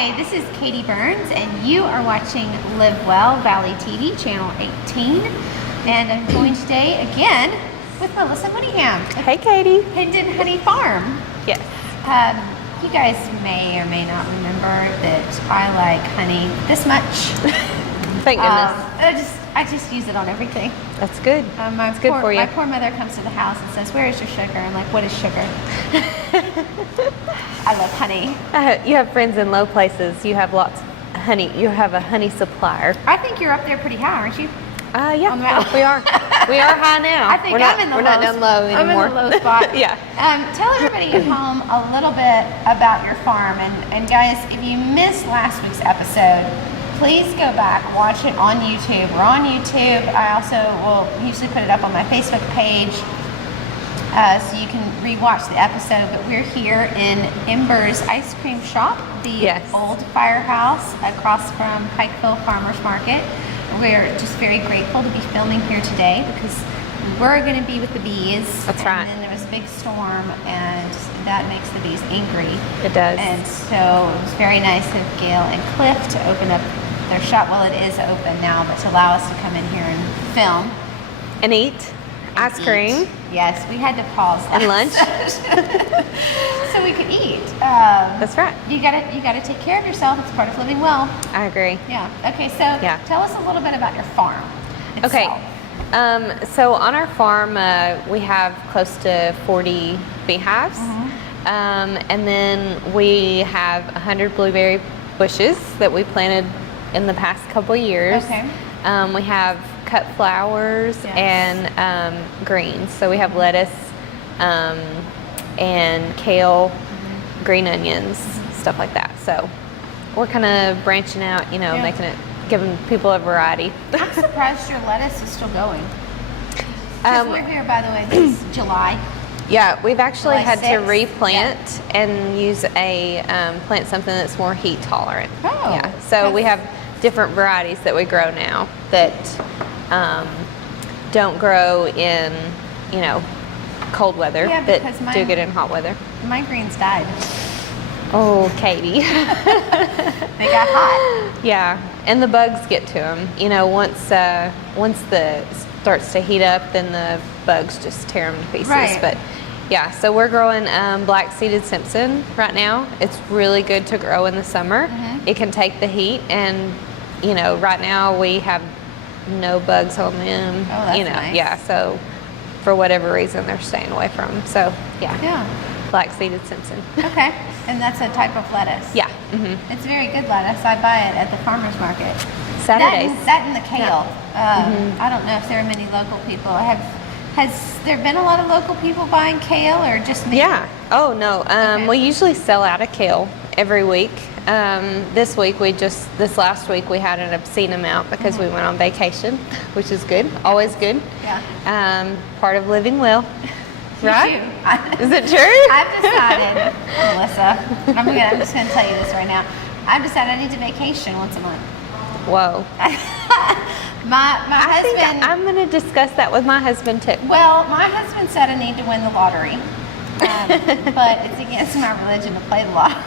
Hi, this is Katie Burns, and you are watching Live Well, Valley TV, Channel 18. And I'm joined today again with Melissa Mooneyham. Hey, Katie. Hendon Honey Farm. Yes. You guys may or may not remember that I like honey this much. Thank goodness. I just use it on everything. That's good. That's good for you. My poor mother comes to the house and says, "Where is your sugar?" I'm like, "What is sugar?" I love honey. You have friends in low places. You have lots of honey. You have a honey supplier. I think you're up there pretty high, aren't you? Yeah, we are. We are high now. I think we're not down low anymore. I'm in the low spot. Yeah. Tell everybody at home a little bit about your farm. And guys, if you missed last week's episode, please go back, watch it on YouTube. We're on YouTube. I also will usually put it up on my Facebook page so you can rewatch the episode. But we're here in Ember's Ice Cream Shop, the old firehouse across from Pikeville Farmers Market. We're just very grateful to be filming here today because we're going to be with the bees. That's right. And then there was a big storm, and that makes the bees angry. It does. And so it was very nice of Gail and Cliff to open up their shop. Well, it is open now, but to allow us to come in here and film. And eat. Ice cream. Yes, we had to pause and lunch. So we could eat. That's right. You gotta take care of yourself. It's part of living well. I agree. Yeah. Okay. So tell us a little bit about your farm itself. Okay. So on our farm, we have close to 40 beehives, and then we have 100 blueberry bushes that we planted in the past couple years. Okay. We have cut flowers and greens. So we have lettuce and kale, green onions, stuff like that. So we're kind of branching out, making it, giving people a variety. I'm surprised your lettuce is still going. Because we're here, by the way, this is July. Yeah, we've actually July had 6th. to replant and use plant something that's more heat tolerant. Oh. Yeah, so we have different varieties that we grow now that don't grow in, cold weather, but do good in hot weather. My greens died. Oh, Katie. They got hot. Yeah, and the bugs get to them. Once the starts to heat up, then the bugs just tear them to pieces. Right. But yeah, so we're growing black seeded Simpson right now. It's really good to grow in the summer. It can take the heat, and right now we have no bugs on them. Oh, that's nice. Yeah. So for whatever reason, they're staying away from them. So yeah. Black seeded Simpson. Okay, and that's a type of lettuce. Yeah. It's very good lettuce. I buy it at the farmer's market. Saturdays. That and the kale. I don't know if there are many local people. Has there been a lot of local people buying kale, or just me? Yeah. Oh no. We usually sell out of kale every week. This last week we had an obscene amount because we went on vacation, whijust is good. Always good. Yeah. Part of living well. Right? Is it true? I've decided, Melissa, I'm just going to tell you this right now. I've decided I need to vacation once a month. Whoa. my husband. I'm going to discuss that with my husband too. Well, my husband said I need to win the lottery, but it's against my religion to play the lottery.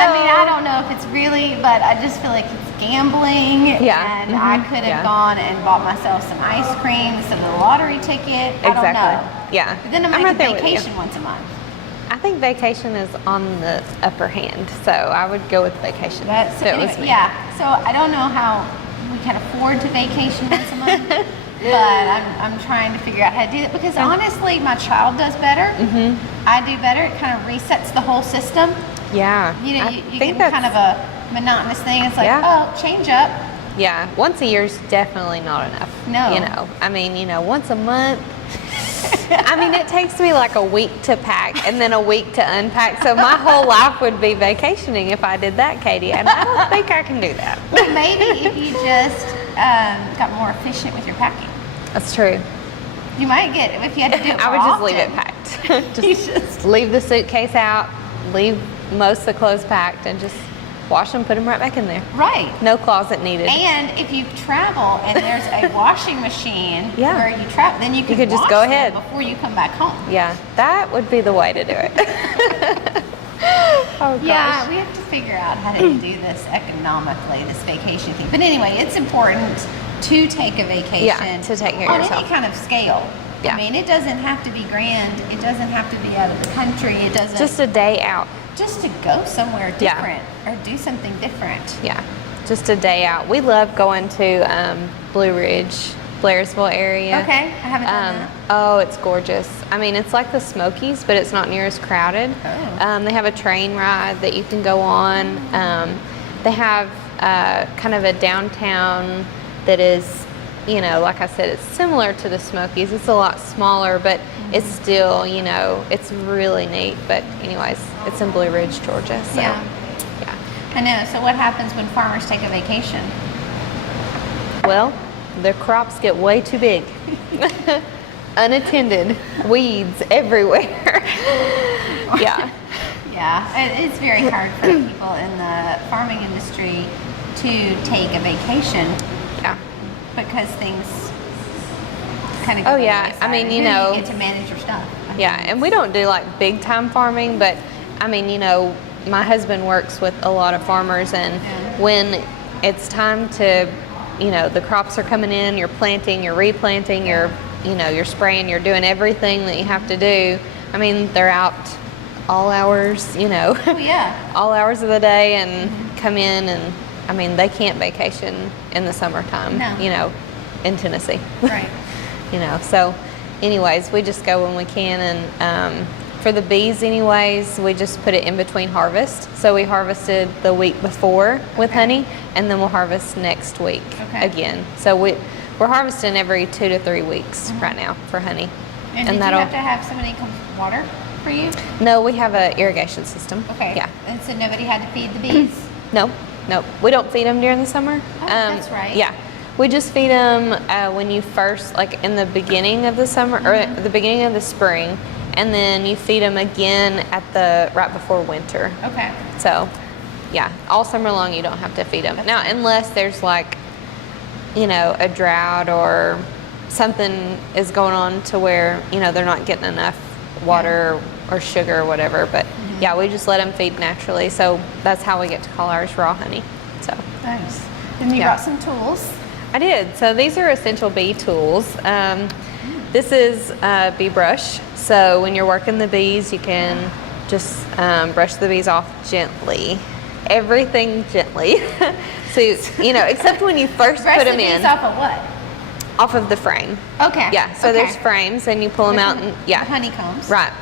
I don't know if it's really, but I just feel like it's gambling. Yeah. And I could have gone and bought myself some ice cream instead of the lottery ticket. Exactly. I don't know. Yeah. But then I might do vacation once a month. I think vacation is on the upper hand, so I would go with vacation. Yeah. So I don't know how we can afford to vacation once a month, but I'm trying to figure out how to do that because honestly, my child does better. I do better. It kind of resets the whole system. Yeah. You get kind of a monotonous thing. It's like, change up. Yeah. Once a year is definitely not enough. No. Once a month. It takes me like a week to pack and then a week to unpack. So my whole life would be vacationing if I did that, Katie. And I don't think I can do that. But maybe if you just got more efficient with your packing. That's true. You might get, if you had to do it I would just leave it packed. just leave the suitcase out, leave most of the clothes packed, and just wash them, put them right back in there. Right. No closet needed. And if you travel and there's a washing machine where you travel, then you could just go ahead before you come back home. Yeah, that would be the way to do it. Oh, gosh. Yeah, we have to figure out how to do this economically, this vacation thing. But anyway, it's important to take a vacation. Yeah, to take care of on yourself. any kind of scale. Yeah. I mean, it doesn't have to be grand. It doesn't have to be out of the country. It doesn't. Just a day out. Just to go somewhere Yeah. different or do something different. Yeah, just a day out. We love going to Blue Ridge, Blairsville area. Okay, I haven't done that. Oh, it's gorgeous. I mean, it's like the Smokies, but it's not near as crowded. Oh. They have a train ride that you can go on. They have kind of a downtown that is, you know, like I said, it's similar to the Smokies. It's a lot smaller, but it's still, you know, it's really neat. But anyways, it's in Blue Ridge, Georgia. So, Yeah. I know. So what happens when farmers take a vacation? Well, their crops get way too big. Unattended, weeds everywhere. Yeah. Yeah, it's very hard for people in the farming industry to take a vacation Yeah. because things kind of go Oh, by the yeah. wayside. I mean, And you then know- you get to manage your stuff. Yeah, and we don't do like big time farming, but I mean, you know, my husband works with a lot of farmers, and when it's time to, you know, the crops are coming in, you're planting, you're replanting, you're, you know, you're spraying, you're doing everything that you have to do. I mean, they're out all hours, you know, Oh yeah. all hours of the day and come in, and I mean, they can't vacation in the summertime, No. you know, in Tennessee. Right. You know, so anyways, we just go when we can. And for the bees anyways, we just put it in between harvest. So we harvested the week before with honey, and then we'll harvest next week again. So we're harvesting every 2 to 3 weeks right now for honey. And did you have to have somebody come water for you? No, we have an irrigation system. Okay. Yeah. And so nobody had to feed the bees? No, we don't feed them during the summer. Oh, that's right. Yeah. We just feed them when you first, like in the beginning of the summer or the beginning of the spring, and then you feed them again at the right before winter. Okay. So, yeah, all summer long you don't have to feed them. Now, unless there's like, you know, a drought or something is going on to where, you know, they're not getting enough water or sugar or whatever. But yeah, we just let them feed naturally. So that's how we get to call ours raw honey. So Nice. And you Yeah. brought some tools. I did. So these are essential bee tools. This is a bee brush. So when you're working the bees, you can just brush the bees off gently. Everything gently. So, you know, except when you first Brush put the them bees in. off of what? Off of the frame. Okay. Yeah, so okay. there's frames and you pull them out and, yeah. Honeycombs. Right,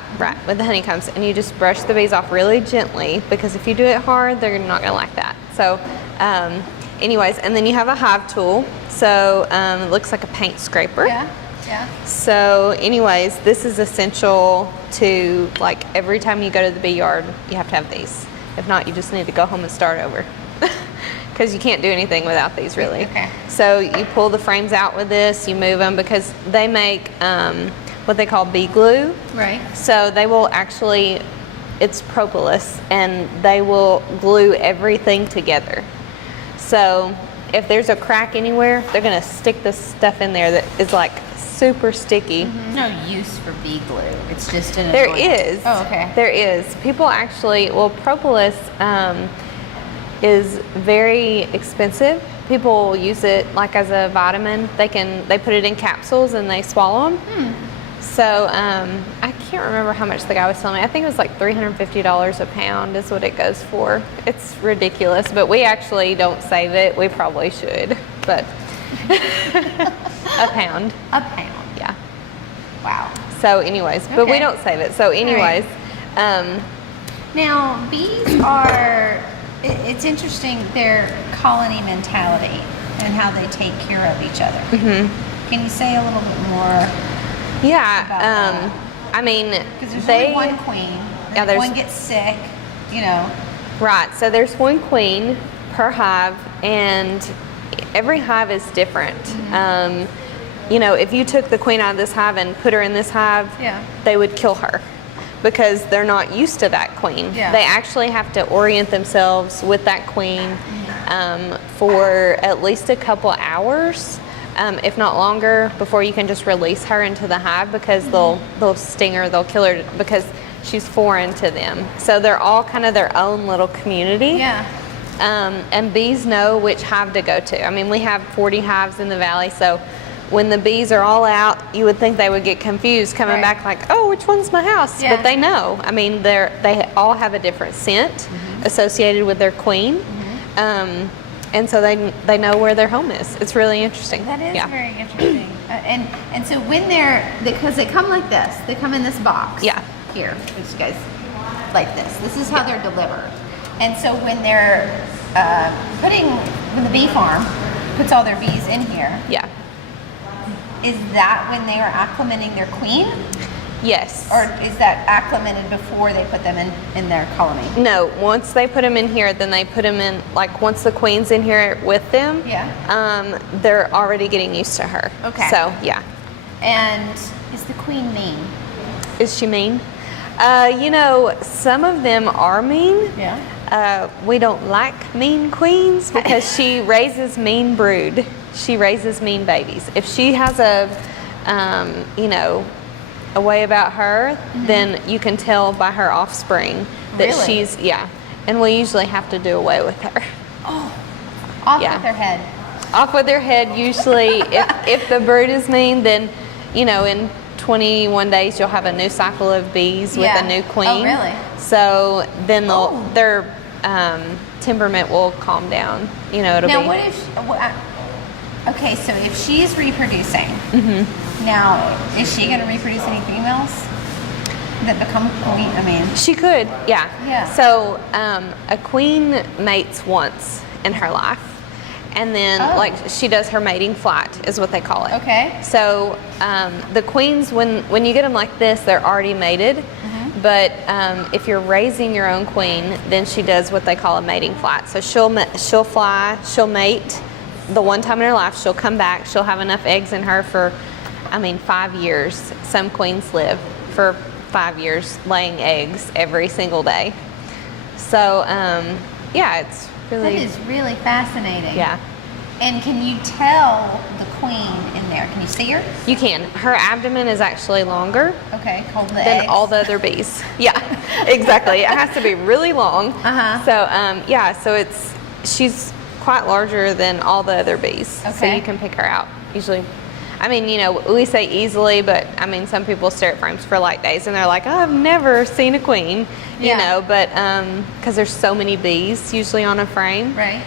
with the honeycombs. And you just brush the bees off really gently, because if you do it hard, they're not gonna like that. So, anyways, and then you have a hive tool. So it looks like a paint scraper. Yeah. Yeah. So anyways, this is essential to, like, every time you go to the bee yard, you have to have these. If not, you just need to go home and start over. Because you can't do anything without these, really. Okay. So you pull the frames out with this, you move them, because they make what they call bee glue. Right. So they will actually, it's propolis, and they will glue everything together. So if there's a crack anywhere, they're gonna stick this stuff in there that is like super sticky. No use for bee glue. It's just an There annoyance. is. Oh, okay. There is. People actually, well, propolis is very expensive. People use it like as a vitamin. They put it in capsules and they swallow them. So I can't remember how much the guy was telling me. I think it was like $350 a pound is what it goes for. It's ridiculous, but we actually don't save it. We probably should, but a pound. A pound. Yeah. Wow. So anyways, but we Okay. don't save it. So anyways, Now, bees are, it's interesting, their colony mentality and how they take care of each other. Mm-hmm. Can you say a little bit more? yeah, About that. I mean, Because there's they, only one queen. Yeah, And if there's- one gets sick, you know. right, so there's one queen per hive, and every hive is different. You know, if you took the queen out of this hive and put her in this hive, Yeah. they would kill her because they're not used to that queen. Yeah. They actually have to orient themselves with that queen for at least a couple hours, if not longer, before you can just release her into the hive, because they'll sting her, they'll kill her, because She's foreign to them. So they're all kind of their own little community. Yeah. And bees know which hive to go to. I mean, we have 40 hives in the valley, so when the bees are all out, you would think they would get confused coming back like, oh, which one's my house? Yeah. But they know. I mean, they all have a different scent associated with their queen. And so they know where their home is. It's really interesting. That is very interesting. And so when because they come like this, they come in this box. Yeah. Here, which you guys, like this. This is how they're delivered. And so when they're when the bee farm puts all their bees in here. Yeah. Is that when they are acclimating their queen? Yes. Or is that acclimated before they put them in their colony? No, once they put them in here, then they put them in, like once the queen's in here with them, they're already getting used to her. Okay. So, yeah. And is the queen mean? Is she mean? You know, some of them are mean. Yeah. We don't like mean queens because she raises mean brood. She raises mean babies. If she has a way about her, then you can tell by her offspring that she's, and we usually have to do away with her. Oh, off with her head. Off with her head, usually. if the brood is mean, then, in 21 days you'll have a new cycle of bees with a new queen. Oh, really? So then their temperament will calm down. It'll now, be... what if... Okay, so if she's reproducing, now is she going to reproduce any females that become queen? I mean, she could, yeah. Yeah. So a queen mates once in her life, and then like she does her mating flight, is what they call it. Okay. So the queens, when you get them like this, they're already mated. But if you're raising your own queen, then she does what they call a mating flight. So she'll fly, she'll mate. The one time in her life, she'll come back. She'll have enough eggs in her for, 5 years. Some queens live for 5 years laying eggs every single day. So, it's really... That is really fascinating. Yeah. And can you tell the queen in there? Can you see her? You can. Her abdomen is actually longer than than all the other bees. Yeah, exactly. It has to be really long. So, she's quite larger than all the other bees. So you can pick her out easily. We say easily, but some people stare at frames for like days and they're like, oh, I've never seen a queen, but because there's so many bees usually on a frame, right?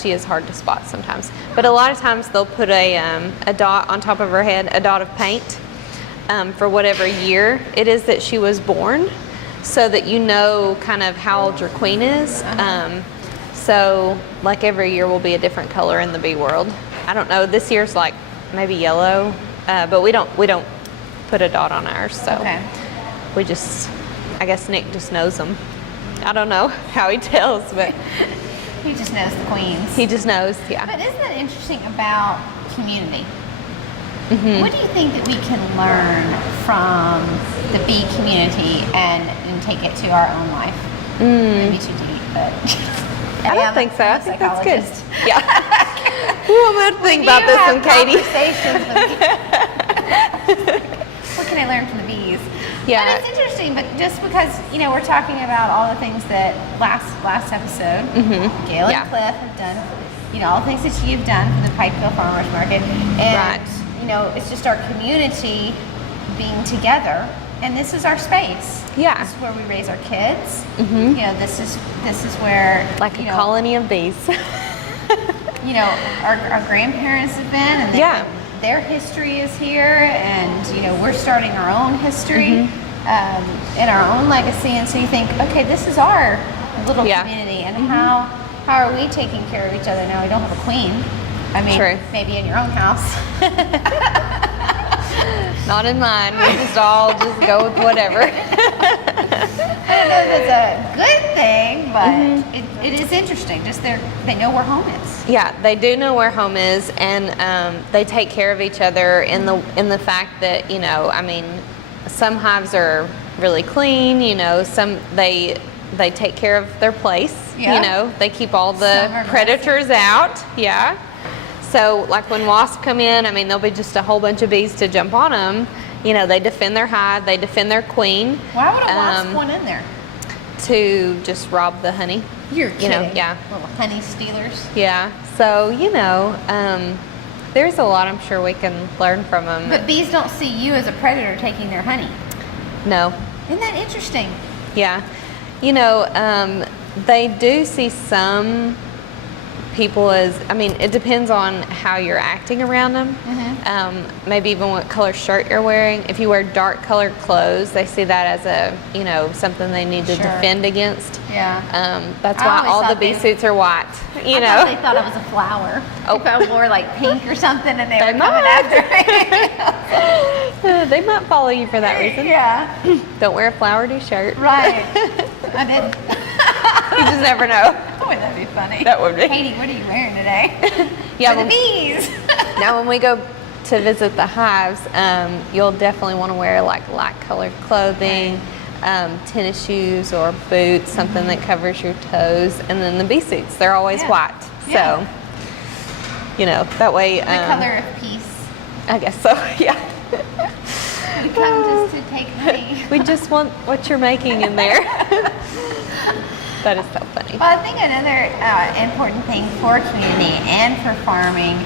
She is hard to spot sometimes. But a lot of times they'll put a dot on top of her head, a dot of paint, for whatever year it is that she was born, so that you know kind of how old your queen is. So, like every year will be a different color in the bee world. I don't know. This year's like maybe yellow, but we don't put a dot on ours. So we just, I guess Nick just knows them. I don't know how he tells, but he just knows the queens. He just knows, yeah. But isn't that interesting about community? What do you think that we can learn from the bee community and take it to our own life? Maybe too deep, but. I don't think so. I think that's good. Yeah. I'm going to think about this one, Katie. What can I learn from the bees? Yeah. And it's interesting, but just because, we're talking about all the things that last episode, Gail and Cliff have done, all the things that you've done for the Pikeville Farmers Market. And, it's just our community being together. And this is our space. Yeah. This is where we raise our kids. This is where like a colony of bees. Our grandparents have been, and their history is here, and we're starting our own history and our own legacy. And so you think, okay, this is our little community, and how are we taking care of each other now? We don't have a queen. Maybe in your own house. Not in mine. We just all go with whatever. I don't know if it's a good thing, but it is interesting. Just they know where home is. Yeah, they do know where home is, and they take care of each other in the fact that some hives are really clean. Some they take care of their place. They keep all the predators out. Yeah. So, like when wasps come in, there'll be just a whole bunch of bees to jump on them, You know, they defend their hive, they defend their queen. Why would a wasp want in there? To just rob the honey. You're kidding. You know, yeah. Little honey stealers. Yeah. So, you know, there's a lot I'm sure we can learn from them. But bees don't see you as a predator taking their honey. No. Isn't that interesting? Yeah. You know, they do see some people as, I mean, it depends on how you're acting around them. Maybe even what color shirt you're wearing. If you wear dark colored clothes, they see that as a, you know, something they need to defend against. Yeah. That's why all the bee suits are white. You know, thought they thought it was a flower. Oh. If I wore like pink or something and they were coming after me. They might follow you for that reason. Yeah. Don't wear a flowery shirt. Right. I didn't. You just never know. Wouldn't that be funny? That would be. Katie, what are you wearing today? Yeah, For the bees. Now, when we go to visit the hives, you'll definitely want to wear like light colored clothing, tennis shoes or boots, something that covers your toes, and then the bee suits, they're always white. So, you know, that way. The color of peace. I guess so, yeah. We come just to take honey. We just want what you're making in there. That is so funny. Well, I think another important thing for community and for farming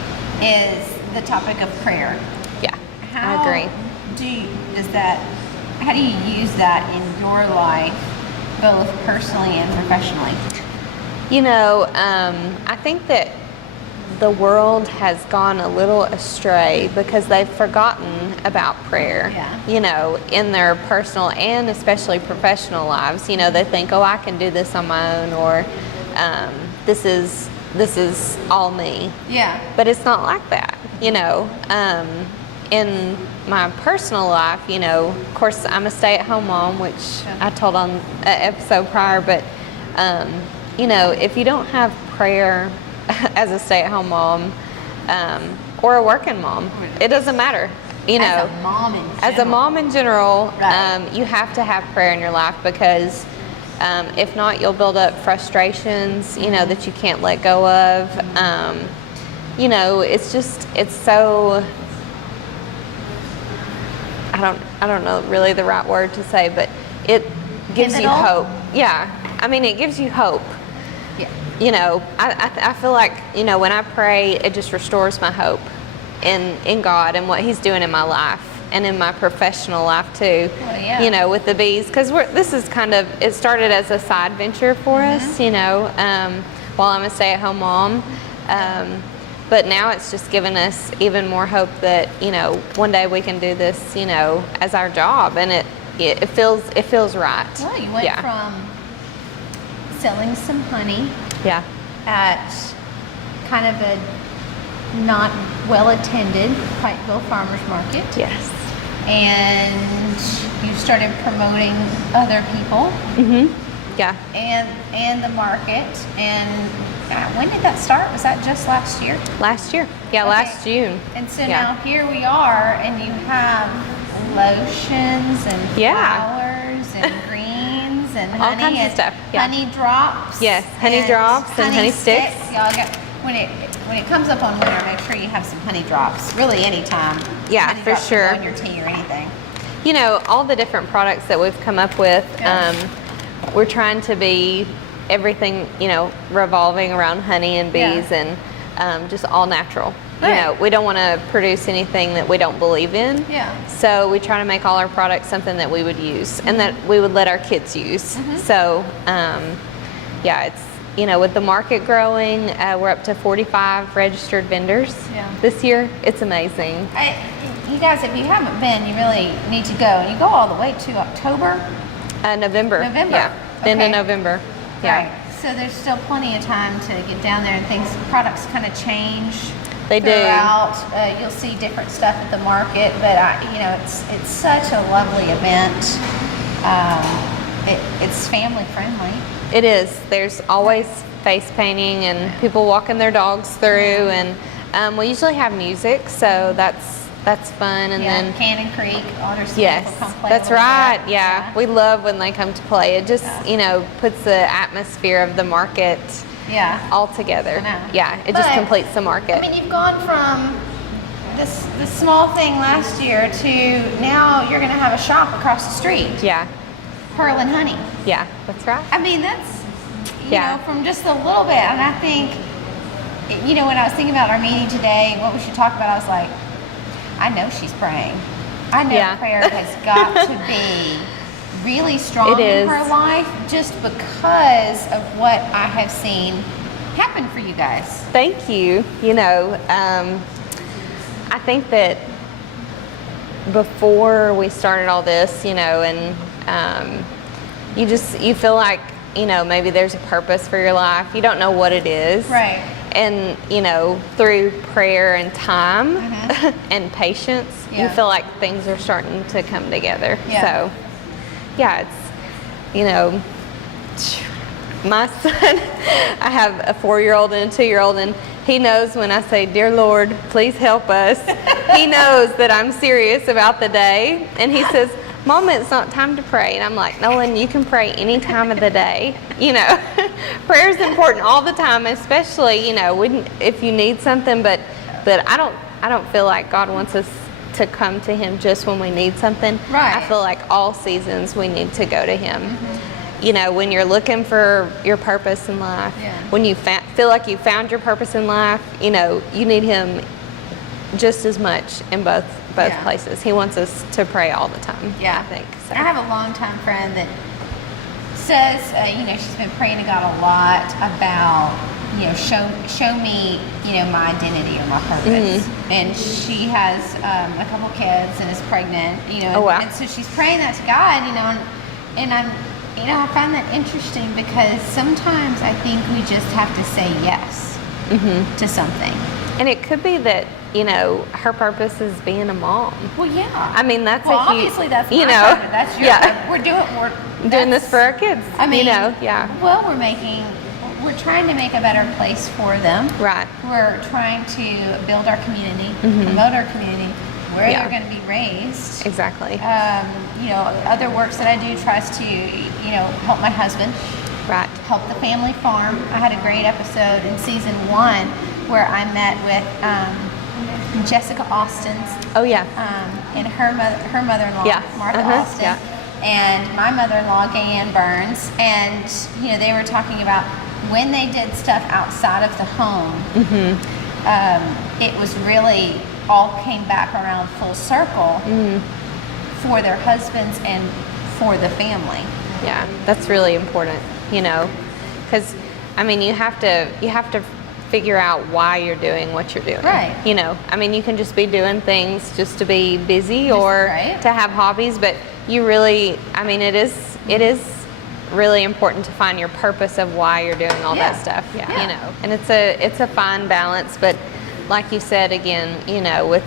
is the topic of prayer. Yeah, I agree. How do you use that in your life, both personally and professionally? You know, I think that the world has gone a little astray because they've forgotten about prayer. Yeah. You know, in their personal and especially professional lives. You know, they think, oh, I can do this on my own, or this is all me. Yeah. But it's not like that. You know, in my personal life, you know, of course, I'm a stay-at-home mom, which I told on an episode prior. But you know, if you don't have prayer as a stay-at-home mom or a working mom, it doesn't matter. You know, as a mom in general, right. You have to have prayer in your life, because if not, you'll build up frustrations, you know, that you can't let go of. You know, it's so, I don't know really the right word to say, but it gives you hope. Yeah, I mean, it gives you hope. Yeah. You know, I feel like, you know, when I pray, it just restores my hope in God and what He's doing in my life and in my professional life too. Well, yeah. You know, with the bees, because this is kind of, it started as a side venture for us, you know, while I'm a stay-at-home mom. But now it's just given us even more hope that, you know, one day we can do this, you know, as our job, and it feels right. Well, you went from selling some honey at kind of a not well-attended Pikeville Farmers Market. Yes. And you started promoting other people. Yeah. And the market. And when did that start? Was that just last year? Last year. Yeah, okay. Last June. And so now here we are, and you have lotions and flowers and greens and all honey kinds and of stuff. Yeah. Honey drops. Yes, honey drops and honey sticks. Y'all when it comes up on winter, make sure you have some honey drops. Really, anytime. Yeah, honey for drops sure. On your tea or anything. You know, all the different products that we've come up with. We're trying to be everything, you know, revolving around honey and bees and just all natural. Right. You know, we don't want to produce anything that we don't believe in. Yeah. So we try to make all our products something that we would use and that we would let our kids use. So, yeah, it's, you know, with the market growing, we're up to 45 registered vendors this year. It's amazing. You guys, if you haven't been, you really need to go. And you go all the way to October? November. Yeah. End of November. Yeah. Right. So there's still plenty of time to get down there, and products kind of change. They throughout. You'll see different stuff at the market, but you know, it's such a lovely event. It's family friendly. It is. There's always face painting and people walking their dogs through, and we usually have music, so that's fun. And then Cannon Creek Otter School will come play. That's right. Yeah, we love when they come to play. It just you know, puts the atmosphere of the market all together. Yeah, it just completes the market. I mean, you've gone from this small thing last year to now you're going to have a shop across the street. Yeah. Pearl and Honey. Yeah, that's right. I mean, that's, you Yeah. know, from just a little bit. And I think, you know, when I was thinking about our meeting today and what we should talk about, I was like, I know she's praying. I know Yeah. prayer has got to be really strong It in is. her life just because of what I have seen happen for you guys. Thank you. You know, I think that before we started all this, you know, and you feel like, you know, maybe there's a purpose for your life. You don't know what it is. Right. And, you know, through prayer and time Mhm. and patience, you Yeah. feel like things are starting to come together. Yeah. So, yeah, it's, you know, my son, I have a 4-year-old and a 2-year-old, and he knows when I say, "Dear Lord, please help us." He knows that I'm serious about the day, and he says, "Mama, it's not time to pray." And I'm like, "Nolan, you can pray any time of the day." You know, prayer is important all the time, especially, you know, if you need something. But I don't feel like God wants us to come to Him just when we need something. Right. I feel like all seasons we need to go to Him. Mm-hmm. You know, when you're looking for your purpose in life, Yeah. when you feel like you found your purpose in life, you know, you need Him just as much in both Yeah. places. He wants us to pray all the time. Yeah. I think so. I have a longtime friend that says, you know, she's been praying to God a lot about, you know, show me, you know, my identity or my purpose. Mm-hmm. And she has a couple kids and is pregnant, you know. Oh, wow. And so she's praying that to God, you know, and I'm, you know, I find that interesting because sometimes I think we just have to say yes Mm-hmm. to something. And it could be that, you know, her purpose is being a mom. Well, yeah. I mean, that's well, a huge, obviously that's you my know, purpose. That's your yeah. We're doing this that's- for our kids. I mean, you know, yeah, Well, we're trying to make a better place for them. right, We're trying to build our community, Mhm. promote our community, where Yeah. they're going to be raised. exactly, You know, other works that I do tries to, you know, help my husband, right, help the family farm. I had a great episode in season 1 where I met with Jessica Austin's oh yeah, and her mother-in-law, Yeah. Martha Uh-huh. Austin, Yeah. and my mother-in-law, Gayanne Burns, and you know they were talking about when they did stuff outside of the home. Mm-hmm. It was really all came back around full circle Mm-hmm. for their husbands and for the family. yeah, that's really important, you know, because I mean, you have to figure out why you're doing what you're doing. Right. You know, I mean, you can just be doing things just to be busy or right. to have hobbies, but you really, I mean, it is really important to find your purpose of why you're doing all Yeah. that stuff. Yeah, Yeah. you know, and it's a fine balance, but like you said again, you know, with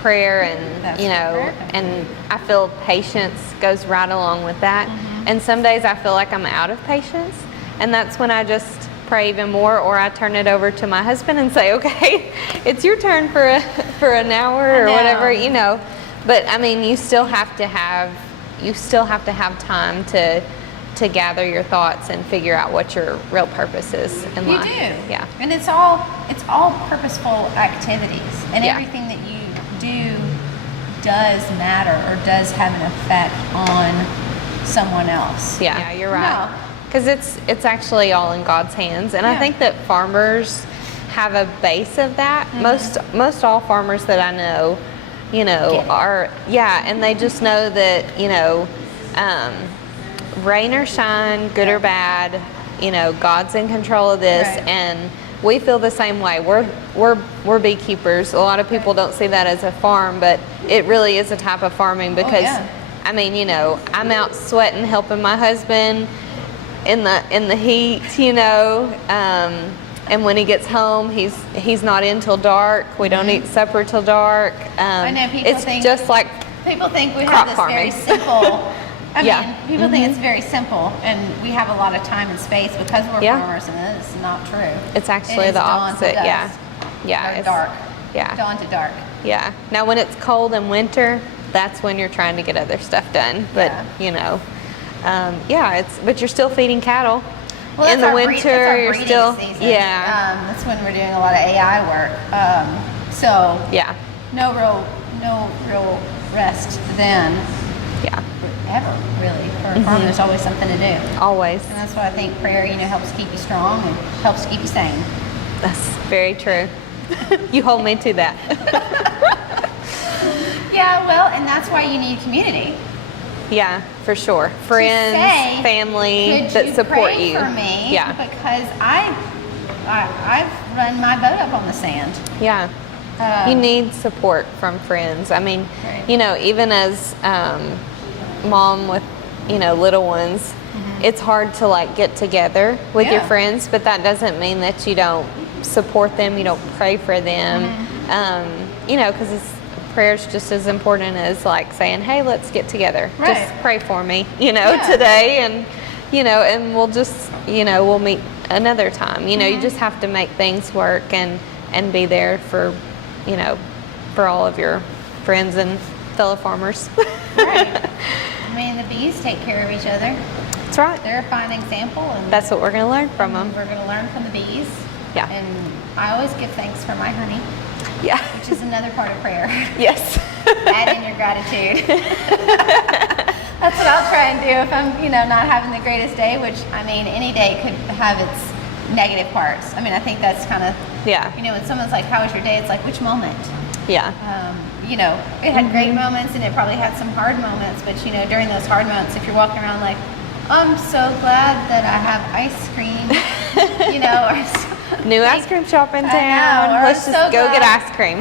prayer and That's you know, prayer. and I feel patience goes right along with that. Mm-hmm. And some days I feel like I'm out of patience, and that's when I just pray even more, or I turn it over to my husband and say, "Okay, it's your turn for an hour or I know. whatever," you know. But I mean, you still have to have time to gather your thoughts and figure out what your real purpose is in You life. do. Yeah. And it's all purposeful activities, and Yeah. everything that you do does matter or does have an effect on someone else. Yeah, you're right. No. Because it's actually all in God's hands, and I Yeah. think that farmers have a base of that. Most all farmers that I know, you know, Get it. and they just know that, you know, rain or shine, good or bad, you know, God's in control of this, Right. and we feel the same way. We're beekeepers. A lot of people don't see that as a farm, but it really is a type of farming because, yeah. I mean, you know, I'm out sweating helping my husband in the heat, you know, and when he gets home, he's not in till dark. We don't eat supper till dark. I know people it's think just like people think we crop have this farming. very simple. I Yeah. mean, people think it's very simple, and we have a lot of time and space because we're Yeah. farmers, and it's not true. it's actually It is the dawn to opposite. Yeah, dusk, yeah, or it's dark. Yeah, Dawn to dark. yeah. Now when it's cold in winter, that's when you're trying to get other stuff done. But Yeah. you know, but you're still feeding cattle. Well, in that's the our winter, that's our you're breeding still season. yeah. That's when we're doing a lot of AI work. So Yeah. no real rest then. Yeah. Ever really. For a farm, there's always something to do. Always. And that's why I think prayer, helps keep you strong and helps keep you sane. That's very true. You hold me to that. Yeah, well, and that's why you need community. Yeah, for sure. Friends, say, family Could that you support pray you. for me? Yeah. Because I've run my boat up on the sand. Yeah. You need support from friends. I mean, Right. even as mom with, little ones, it's hard to like get together with your Yeah. friends, but that doesn't mean that you don't support them, you don't pray for them, because prayer's just as important as like saying, hey, let's get together. Right. Just pray for me, Yeah. today, and, and we'll just, we'll meet another time. You just have to make things work and be there for, for all of your friends and fellow farmers. Right. I mean, the bees take care of each other. That's right. They're a fine example, and That's what we're going to learn from them. we're going to learn from the bees. Yeah. And I always give thanks for my honey, Yeah. which is another part of prayer. Yes. Add in your gratitude. That's what I'll try and do if I'm, not having the greatest day, which, any day could have its negative parts. I think that's kind of, Yeah. when someone's like, how was your day? It's like, which moment? Yeah. It had great moments and it probably had some hard moments, but, during those hard moments, if you're walking around like, I'm so glad that I have ice cream, or New ice cream shop in I town. know, or Let's I'm just so go get glad ice cream.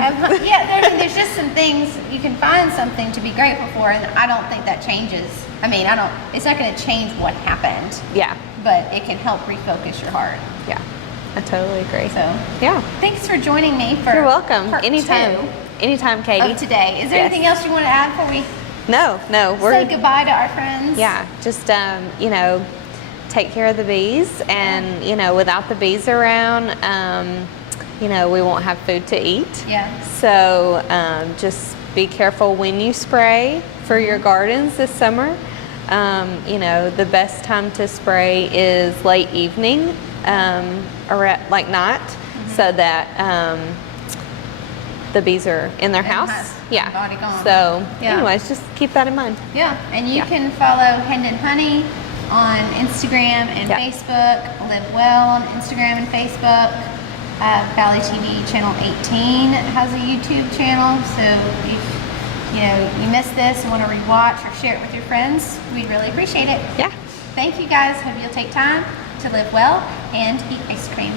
there's just some things you can find something to be grateful for, and I don't think that changes. It's not going to change what happened, Yeah. but it can help refocus your heart. Yeah. I totally agree. So, Yeah. thanks for joining me for You're welcome. part Anytime. 2 Anytime, Katie. of today. Is there Yes. anything else you want to add before we No. say We're goodbye to our friends? Yeah, just take care of the bees, and without the bees around, we won't have food to eat. Yeah. So just be careful when you spray for your gardens this summer. The best time to spray is late evening, or like night, so that the bees are in their house. Yeah. Body gone. So, Yeah. anyways, just keep that in mind. Yeah, and you Yeah. can follow Hendon Honey on Instagram and Yeah. Facebook. Live Well on Instagram and Facebook. ValleyTV channel 18 has a YouTube channel. So if you missed this and want to rewatch or share it with your friends, we'd really appreciate it. Yeah. Thank you guys. Hope you'll take time to live well and eat ice cream.